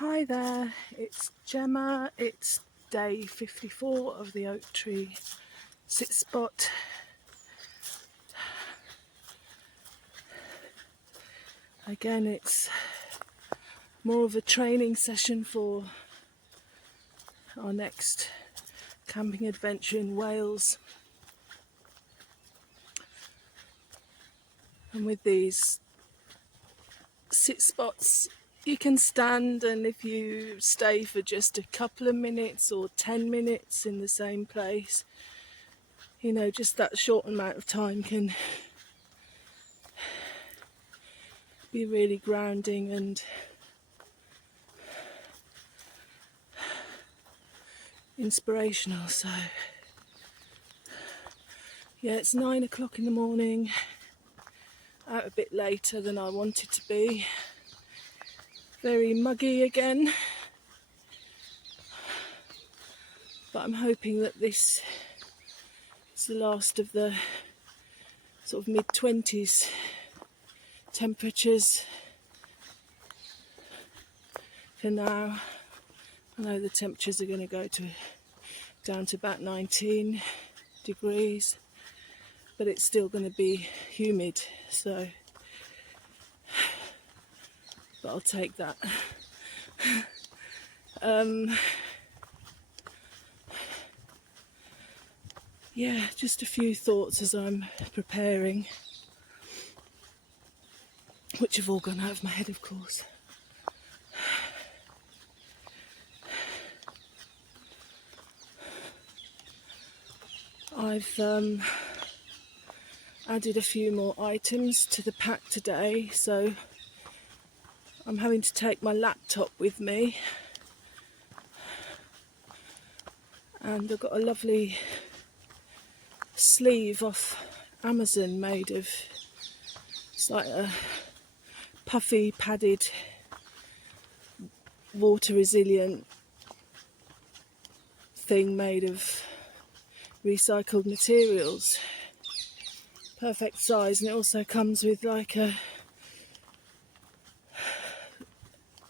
Hi there, it's Gemma. It's day 54 of the oak tree sit spot. Again, it's more of a training session for our next camping adventure in Wales. And with these sit spots, you can stand, and if you stay for just a couple of minutes or 10 minutes in the same place, you know, just that short amount of time can be really grounding and inspirational. So yeah, it's 9 o'clock in the morning, out a bit later than I wanted to be. Very muggy again, but I'm hoping that this is the last of the sort of mid-20s temperatures for now. I know the temperatures are going to go down to about 19 degrees, but it's still going to be humid, so but I'll take that. Yeah, just a few thoughts as I'm preparing, which have all gone out of my head, of course. I've added a few more items to the pack today, so I'm having to take my laptop with me, and I've got a lovely sleeve off Amazon made of, it's like a puffy padded water resilient thing made of recycled materials, perfect size, and it also comes with like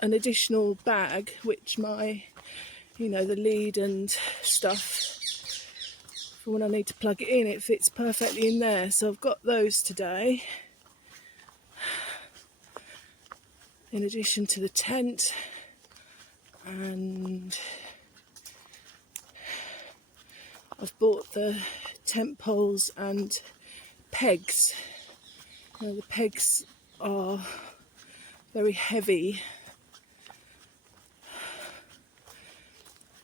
an additional bag, which my, you know, the lead and stuff for when I need to plug it in, it fits perfectly in there. So I've got those today, in addition to the tent, and I've bought the tent poles and pegs. Now the pegs are very heavy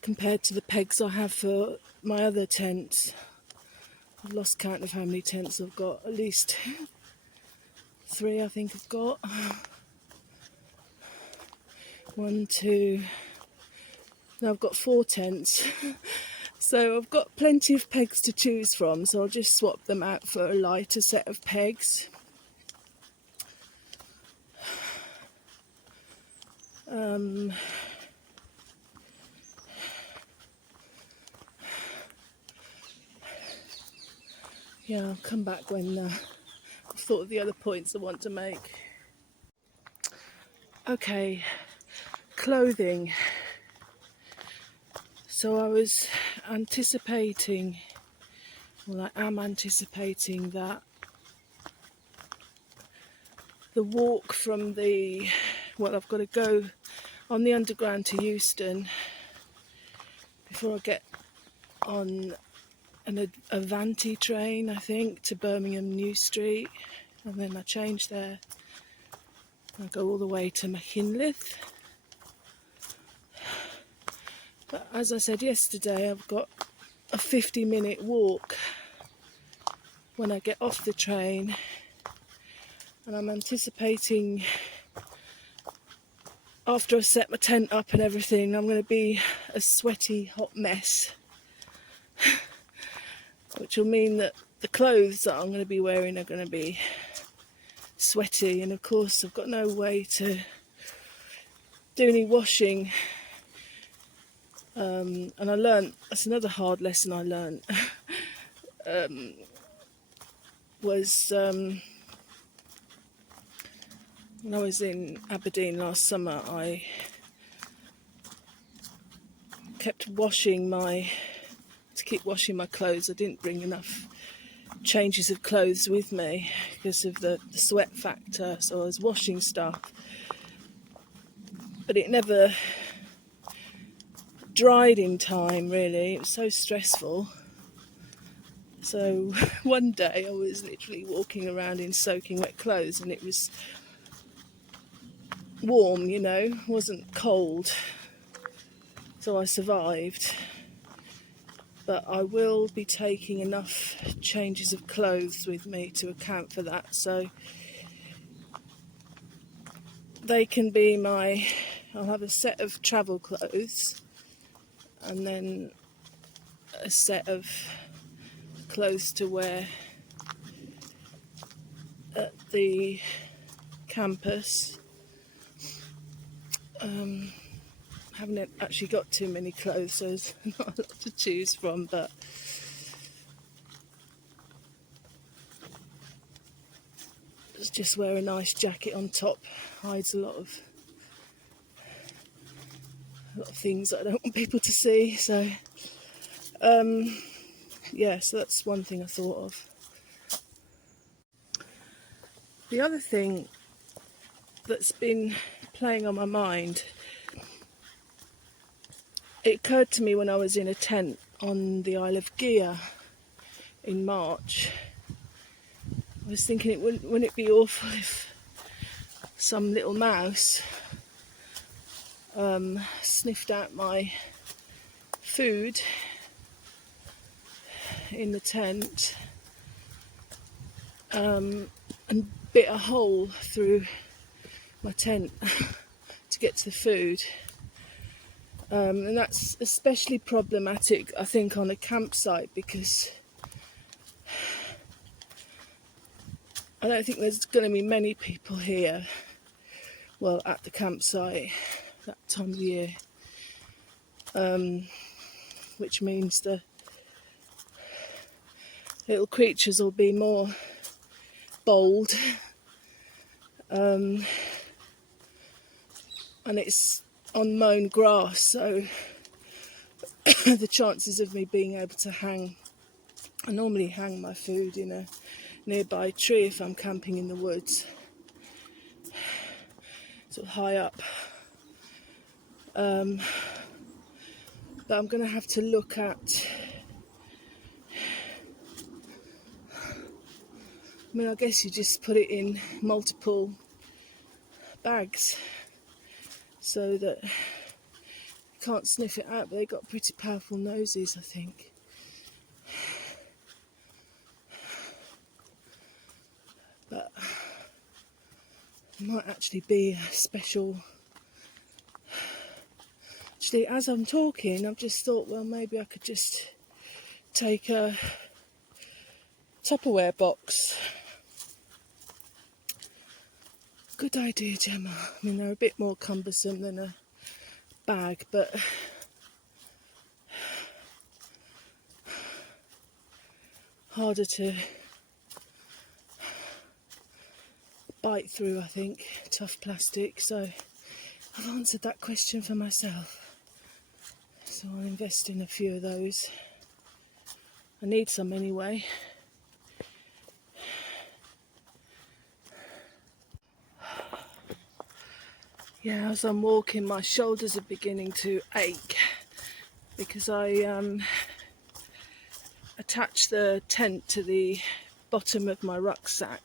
compared to the pegs I have for my other tents. I've lost count of how many tents I've got, at least 3 I think I've got. 1, 2, now I've got 4 tents. So I've got plenty of pegs to choose from, so I'll just swap them out for a lighter set of pegs. Yeah, I'll come back when I've thought of the other points I want to make. Okay, clothing. So I was anticipating, well, I am anticipating that the walk from the, well, I've got to go on the underground to Euston before I get on a Avanti train, I think, to Birmingham New Street, and then I change there. I go all the way to Machynlleth. But as I said yesterday, I've got a 50-minute walk when I get off the train, and I'm anticipating, after I set my tent up and everything, I'm going to be a sweaty, hot mess, which will mean that the clothes that I'm going to be wearing are going to be sweaty, and of course I've got no way to do any washing. And I learnt, that's another hard lesson I learnt, was when I was in Aberdeen last summer, I keep washing my clothes. I didn't bring enough changes of clothes with me because of the sweat factor, so I was washing stuff, but it never dried in time, really. It was so stressful. So one day I was literally walking around in soaking wet clothes, and it was warm, you know, wasn't cold, so I survived. But I will be taking enough changes of clothes with me to account for that, so they can be I'll have a set of travel clothes and then a set of clothes to wear at the campus. Haven't actually got too many clothes, so there's not a lot to choose from, but just wear a nice jacket on top, hides a lot of things that I don't want people to see. So yeah, so that's one thing I thought of. The other thing that's been playing on my mind, it occurred to me when I was in a tent on the Isle of Gia in March. I was thinking, wouldn't it be awful if some little mouse sniffed out my food in the tent and bit a hole through my tent to get to the food. And that's especially problematic, I think, on a campsite, because I don't think there's going to be many people here, well, at the campsite that time of year, which means the little creatures will be more bold, and it's on mown grass, so the chances of me being able to I normally hang my food in a nearby tree if I'm camping in the woods, sort of high up. But I'm going to have to look at, I guess you just put it in multiple bags so that you can't sniff it out, but they've got pretty powerful noses, I think. But it might actually be a special... Actually, as I'm talking, I've just thought, well, maybe I could just take a Tupperware box. Good idea, Gemma. I mean, they're a bit more cumbersome than a bag, but harder to bite through, I think. Tough plastic, so I've answered that question for myself. So I'll invest in a few of those. I need some anyway. Yeah, as I'm walking, my shoulders are beginning to ache because I attached the tent to the bottom of my rucksack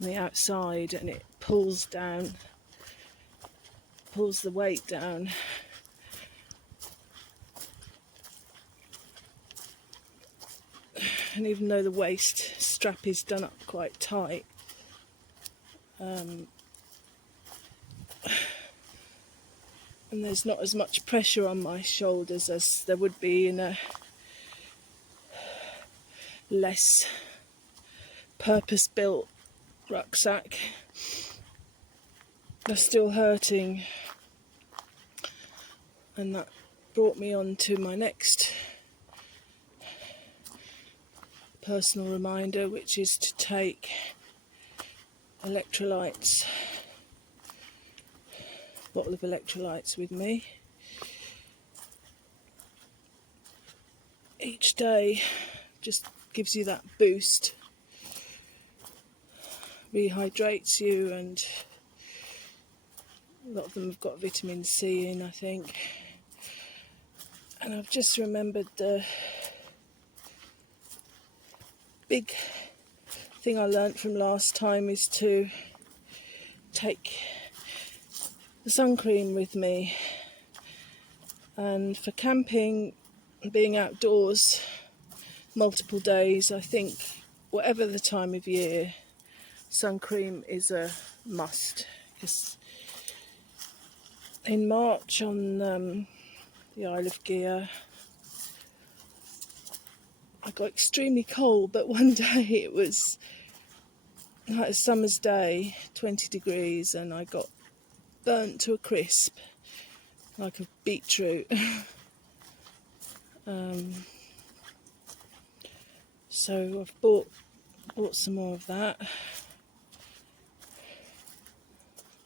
on the outside, and it pulls the weight down. And even though the waist strap is done up quite tight, and there's not as much pressure on my shoulders as there would be in a less purpose-built rucksack, they're still hurting. And that brought me on to my next personal reminder, which is to take electrolytes, bottle of electrolytes with me. day just gives you that boost, rehydrates you, and a lot of them have got vitamin C in, I think. And I've just remembered the big thing I learnt from last time is to take the sun cream with me. And for camping, being outdoors multiple days, I think whatever the time of year, sun cream is a must. Because in March on the Isle of Gia, I got extremely cold, but one day it was like a summer's day, 20 degrees, and I got burnt to a crisp like a beetroot. So I've bought some more of that.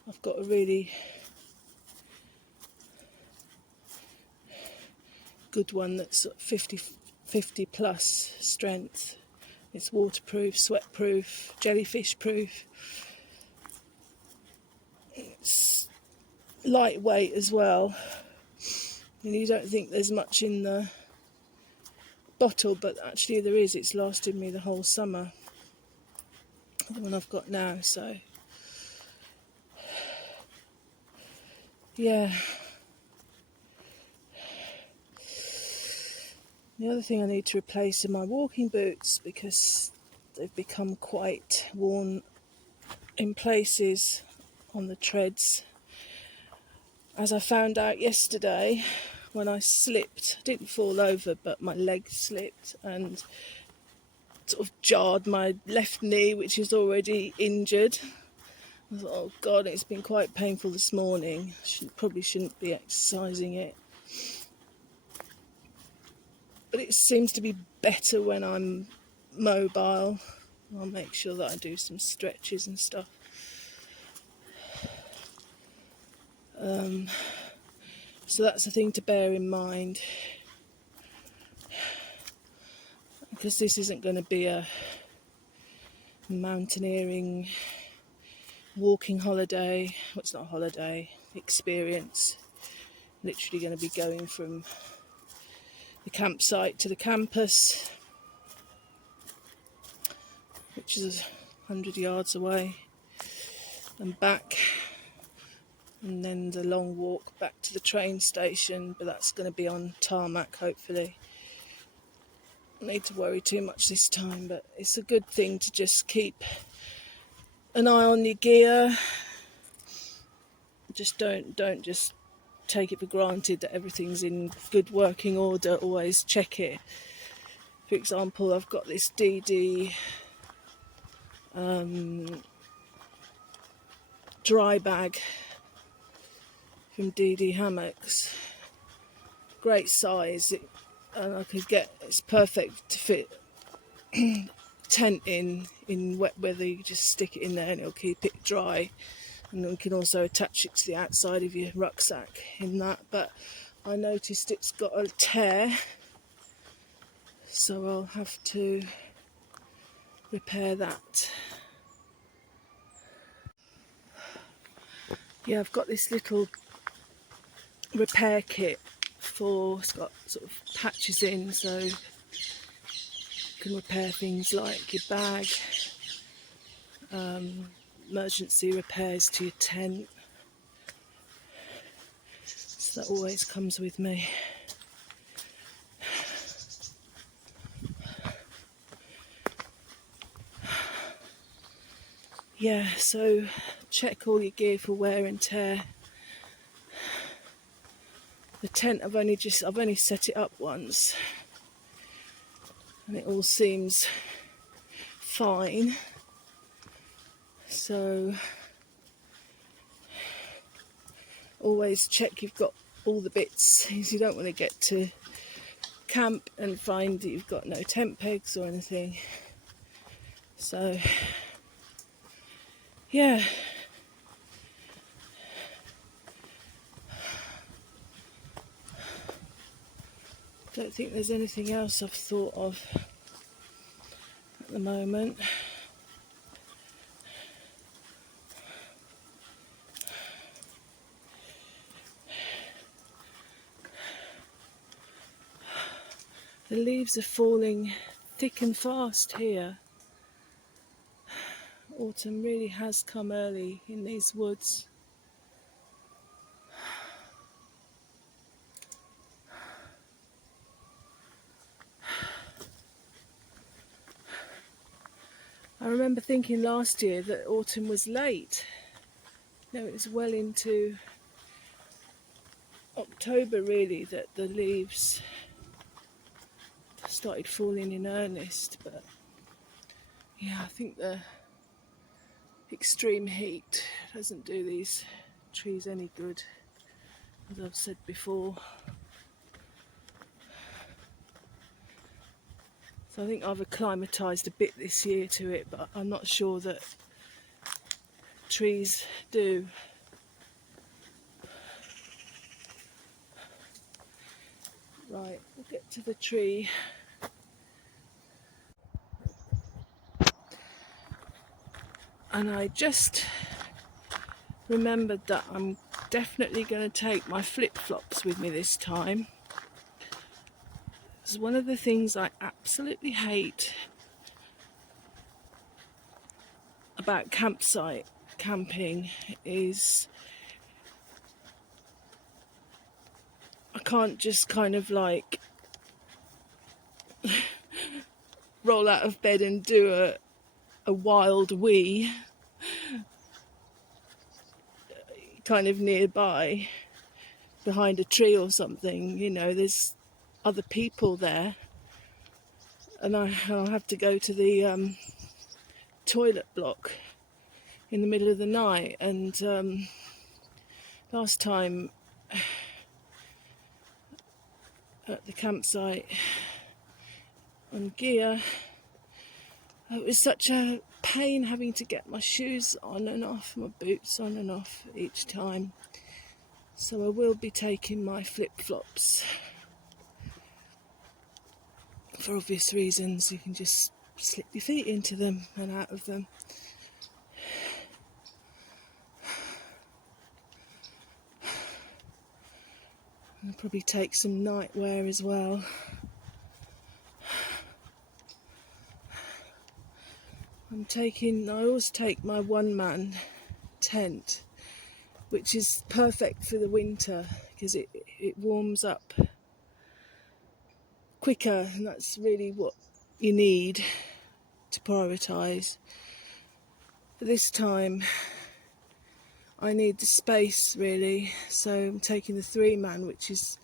I've got a really good one that's 50 plus strength. It's waterproof, sweat-proof, jellyfish-proof. It's lightweight as well. And you don't think there's much in the bottle, but actually there is. It's lasted me the whole summer, the one I've got now. So yeah. The other thing I need to replace are my walking boots, because they've become quite worn in places on the treads. As I found out yesterday when I slipped, I didn't fall over, but my leg slipped and sort of jarred my left knee, which is already injured. I thought, oh God, it's been quite painful this morning. Probably shouldn't be exercising it. But it seems to be better when I'm mobile. I'll make sure that I do some stretches and stuff. So that's a thing to bear in mind, because this isn't going to be a mountaineering walking holiday. Well, it's not a holiday, experience. Literally going to be going from the campsite to the campus, which is 100 yards away, and back, and then the long walk back to the train station, but that's going to be on tarmac, hopefully. Don't need to worry too much this time, but it's a good thing to just keep an eye on your gear. Just don't just take it for granted that everything's in good working order. Always check it. For example, I've got this DD dry bag from DD Hammocks. Great size, and I could get, it's perfect to fit tent in wet weather. You just stick it in there and it'll keep it dry. And then you can also attach it to the outside of your rucksack in that. But I noticed it's got a tear, so I'll have to repair that. Yeah, I've got this little repair kit it's got sort of patches in, so you can repair things like your bag, emergency repairs to your tent. So that always comes with me. Yeah, so check all your gear for wear and tear. The tent, I've only set it up once, and it all seems fine. So always check you've got all the bits, because you don't want to get to camp and find that you've got no tent pegs or anything. So yeah. Don't think there's anything else I've thought of at the moment. The leaves are falling thick and fast here. Autumn really has come early in these woods. I remember thinking last year that autumn was late. No, it was well into October really that the leaves started falling in earnest, but yeah, I think the extreme heat doesn't do these trees any good, as I've said before. So I think I've acclimatised a bit this year to it, but I'm not sure that trees do. Right, we'll get to the tree. And I just remembered that I'm definitely going to take my flip-flops with me this time. It's one of the things I absolutely hate about campsite camping is I can't just kind of like roll out of bed and do a wild wee kind of nearby behind a tree or something. You know, there's other people there, and I'll have to go to the toilet block in the middle of the night. And last time at the campsite on gear, it was such a pain having to get my shoes on and off, my boots on and off each time. So I will be taking my flip-flops. For obvious reasons, you can just slip your feet into them and out of them. I'll probably take some nightwear as well. I always take my one-man tent, which is perfect for the winter because it warms up quicker, and that's really what you need to prioritise. But this time I need the space really, so I'm taking the 3-man, which is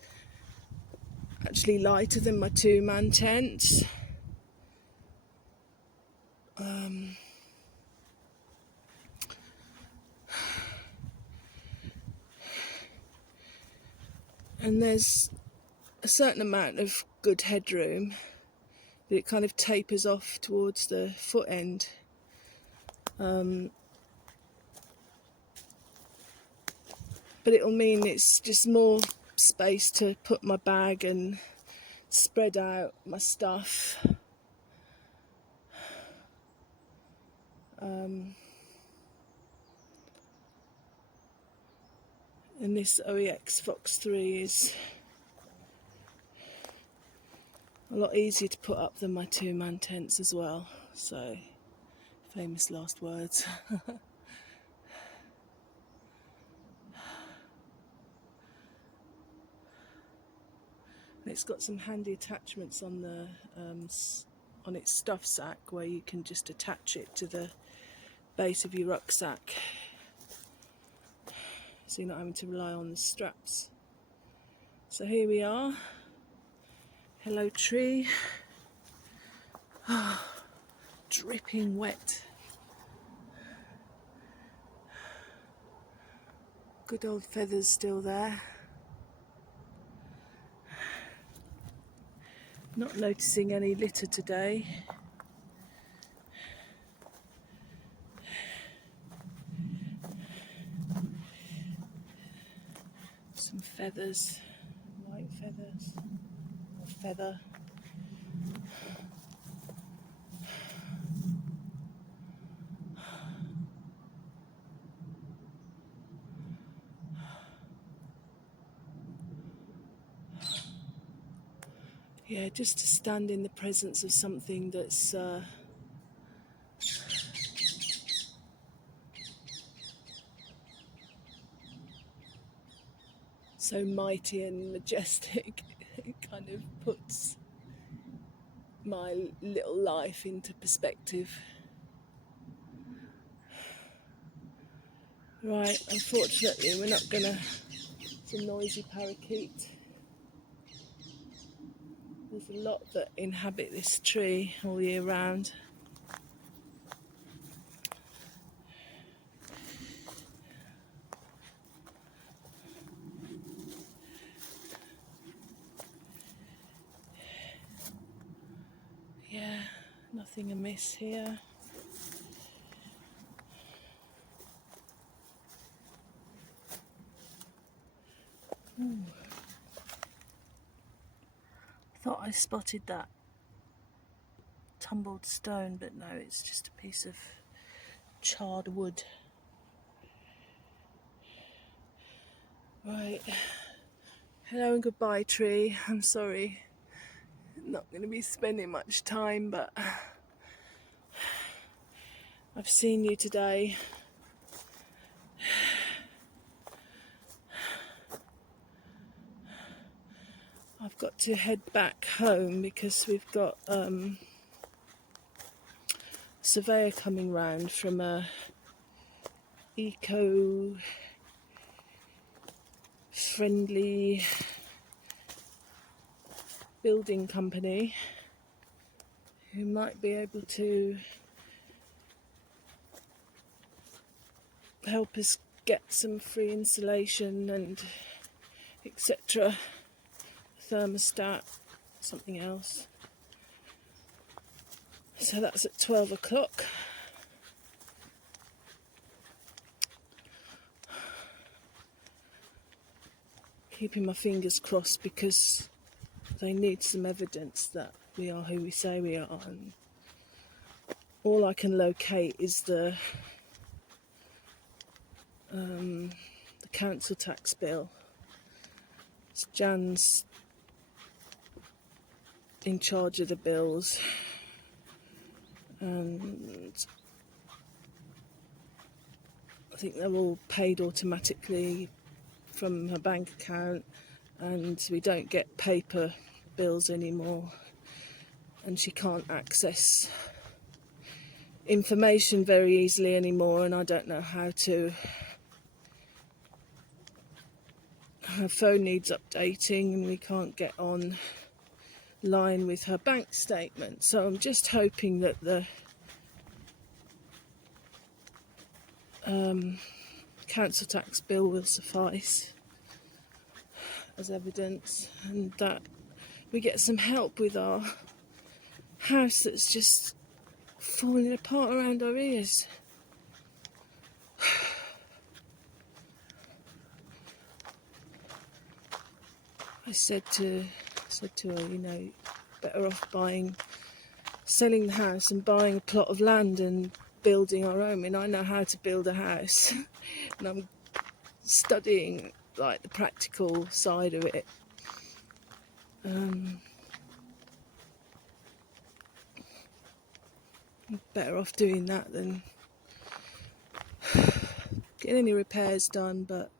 actually lighter than my 2-man tent. And there's a certain amount of good headroom, but it kind of tapers off towards the foot end. But it'll mean it's just more space to put my bag and spread out my stuff. And this OEX Fox 3 is a lot easier to put up than my 2-man tents as well. So, famous last words. It's got some handy attachments on the on its stuff sack where you can just attach it to the base of your rucksack, so you're not having to rely on the straps. So here we are. Hello tree. Dripping wet. Good old feathers still there. Not noticing any litter today. Some feathers, white feathers. feather. Yeah, just to stand in the presence of something that's so mighty and majestic, it kind of puts my little life into perspective. Right, unfortunately we're not gonna, it's a noisy parakeet. There's a lot that inhabit this tree all year round. Yeah, nothing amiss here. Ooh. Thought I spotted that tumbled stone, but no, it's just a piece of charred wood. Right, hello and goodbye tree. I'm sorry, not going to be spending much time, but I've seen you today. I've got to head back home because we've got a surveyor coming round from a eco-friendly building company who might be able to help us get some free insulation and etc. Thermostat, something else. So that's at 12 o'clock. Keeping my fingers crossed because they need some evidence that we are who we say we are. And all I can locate is the council tax bill. It's Jan's in charge of the bills, and I think they're all paid automatically from her bank account, and we don't get paper bills anymore, and she can't access information very easily anymore, and I don't know how to. Her phone needs updating and we can't get on line with her bank statement, so I'm just hoping that the council tax bill will suffice as evidence and that we get some help with our house that's just falling apart around our ears. I said to her, you know, better off selling the house and buying a plot of land and building our own. I mean, I know how to build a house and I'm studying like the practical side of it. Better off doing that than getting any repairs done, but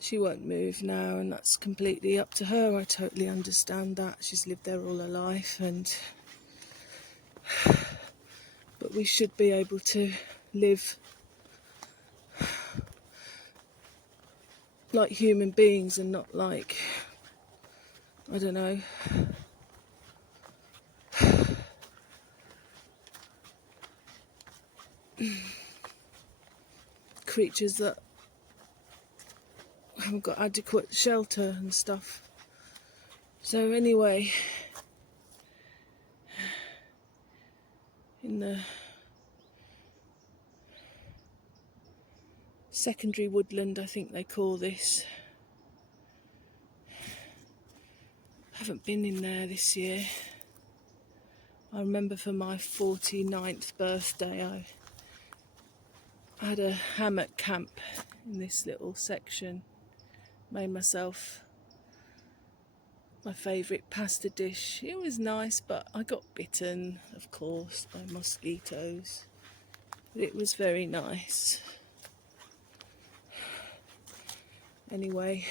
she won't move now, and that's completely up to her. I totally understand that. She's lived there all her life, but we should be able to live like human beings and not like, I don't know, creatures that haven't got adequate shelter and stuff. So anyway, in the secondary woodland, I think they call this, Haven't been in there this year. I remember for my 49th birthday I had a hammock camp in this little section. Made myself my favourite pasta dish. It was nice, but I got bitten, of course, by mosquitoes. But it was very nice. Anyway,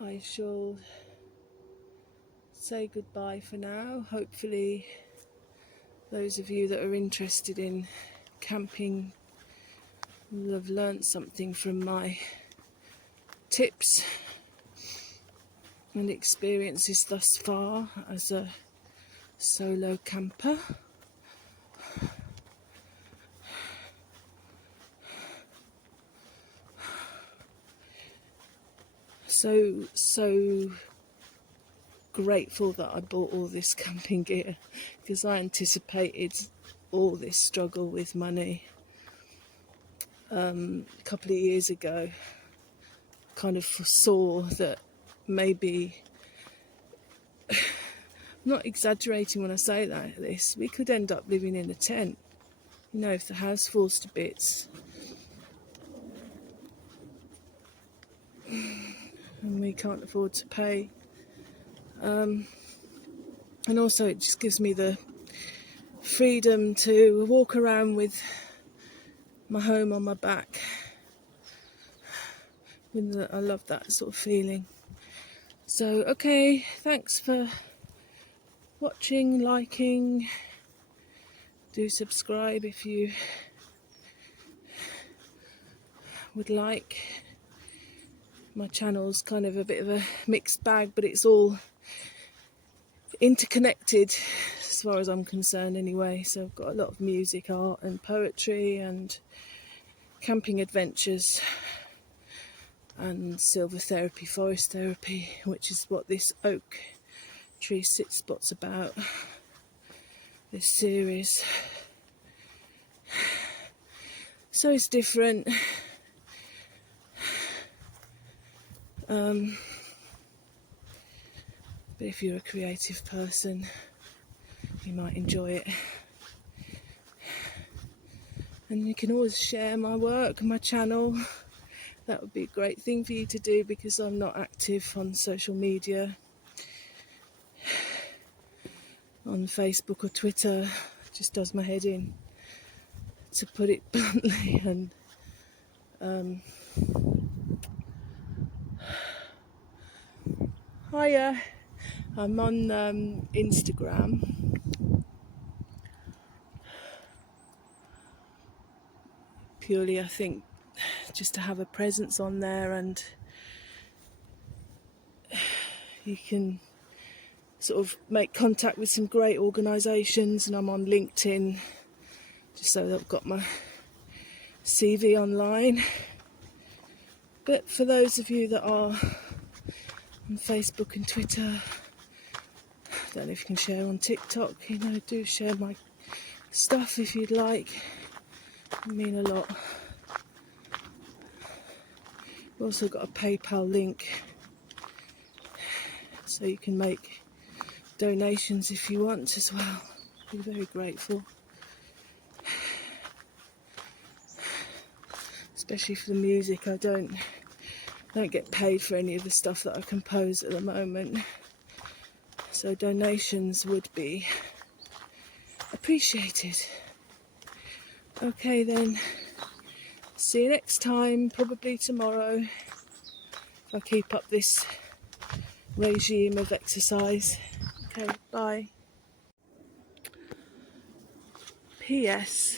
I shall say goodbye for now. Hopefully those of you that are interested in camping will have learnt something from my tips and experiences thus far as a solo camper. So grateful that I bought all this camping gear, because I anticipated all this struggle with money. A couple of years ago, kind of foresaw that maybe, I'm not exaggerating when I say this, we could end up living in a tent, you know, if the house falls to bits. And we can't afford to pay. And also it just gives me the freedom to walk around with my home on my back. I love that sort of feeling. So, okay, thanks for watching, liking. Do subscribe if you would like. My channel's kind of a bit of a mixed bag, but it's all interconnected as far as I'm concerned anyway. So I've got a lot of music, art and poetry and camping adventures and silver therapy, forest therapy, which is what this oak tree sit spot's about, this series. So it's different. But if you're a creative person, you might enjoy it. And you can always share my work, my channel. That would be a great thing for you to do, because I'm not active on social media, on Facebook or Twitter. It just does my head in, to put it bluntly. And hiya, I'm on Instagram. Purely, I think, just to have a presence on there, and you can sort of make contact with some great organisations. And I'm on LinkedIn, just so that I've got my CV online. But for those of you that are on Facebook and Twitter, I don't know if you can share on TikTok, you know, do share my stuff if you'd like. It mean a lot. We've also got a PayPal link, so you can make donations if you want as well. I'd be very grateful. Especially for the music. I don't get paid for any of the stuff that I compose at the moment, so donations would be appreciated. Okay then, see you next time, probably tomorrow, if I keep up this regime of exercise. Okay, bye. P.S.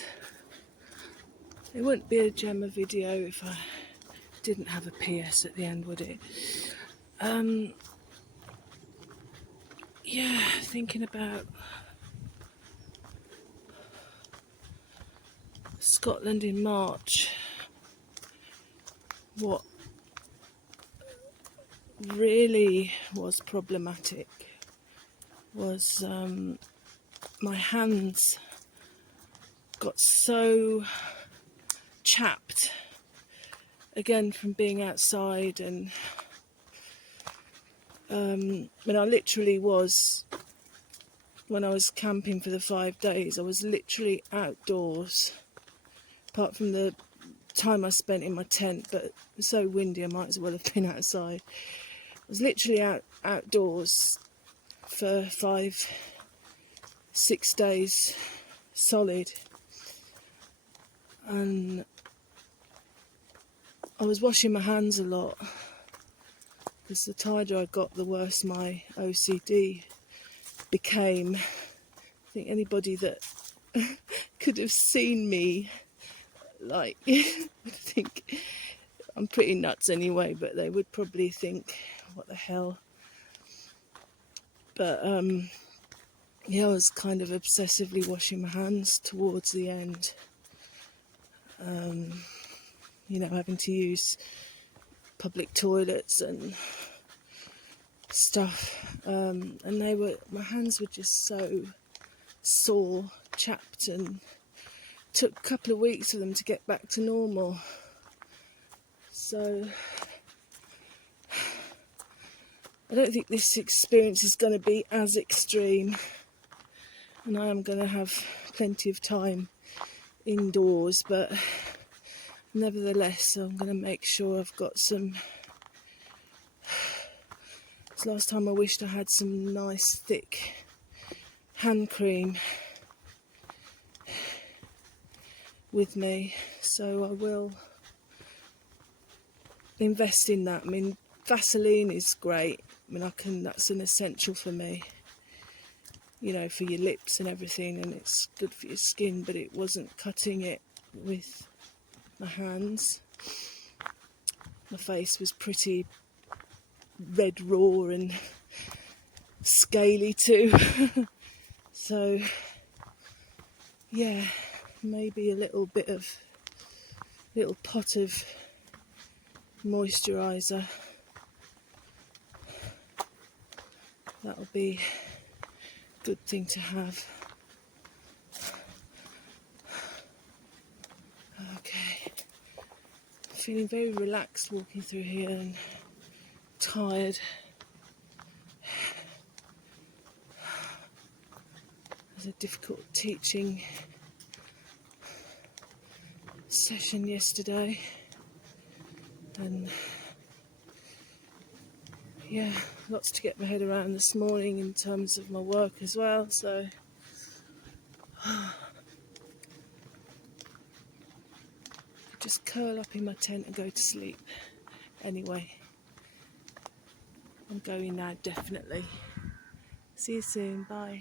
It wouldn't be a Gemma video if I didn't have a P.S. at the end, would it? Yeah, thinking about Scotland in March. What really was problematic was my hands got so chapped, again from being outside and When I literally was, when I was camping for the 5 days, I was literally outdoors, apart from the time I spent in my tent, but it was so windy I might as well have been outside. I was literally outdoors for 5-6 days solid, and I was washing my hands a lot, because the tighter I got, the worse my OCD became. I think anybody that could have seen me, like, would think I'm pretty nuts anyway, but they would probably think, what the hell. But yeah, I was kind of obsessively washing my hands towards the end. Having to use public toilets and stuff, and my hands were just so sore, chapped, and took a couple of weeks for them to get back to normal. So I don't think this experience is going to be as extreme, and I am going to have plenty of time indoors, but nevertheless I'm going to make sure I've got some. Last time I wished I had some nice thick hand cream with me, so I will invest in that. I mean, Vaseline is great. I mean, that's an essential for me, for your lips and everything, and it's good for your skin, but it wasn't cutting it with my hands. My face was pretty red raw and scaly too. So yeah, maybe a little pot of moisturiser. That'll be a good thing to have. Okay, feeling very relaxed walking through here and tired. It was a difficult teaching session yesterday, and yeah, lots to get my head around this morning in terms of my work as well, so just curl up in my tent and go to sleep. Anyway, I'm going now, definitely. See you soon, bye.